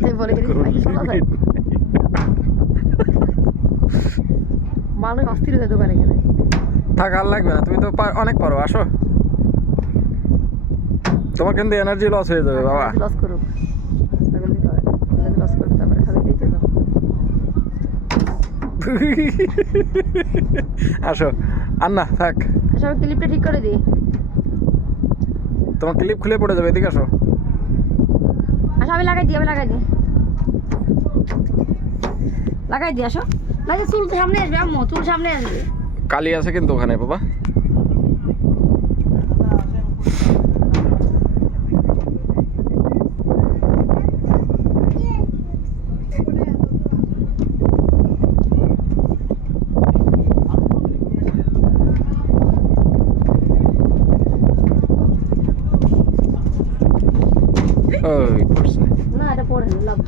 তাই বলে মানুষ অস্থির হয়ে দোকানে গেলে থাক আর লাগবে না, তুমি তো অনেক পারো, আসো। তোমার কিন্তু এনার্জি লস হয়ে যাবে বাবা। লস করুক, লস করবে, তারপরে খাবে দিতে যাবো। আসো আর না থাক, আসো ক্লিপটা ঠিক করে দিই। তোমার ক্লিপ খুলে পড়ে যাবে, এদিকে আসো। আসো আমি লাগাই দিই, লাগাই দিই। আসো লাগে, চুল তো সামনে আসবে আম্মু, চুল সামনে আসবে। কালি আছে কিন্তু ওখানে বাবা। ওই পড়ছে না, এটা পড়ে না, লাভ।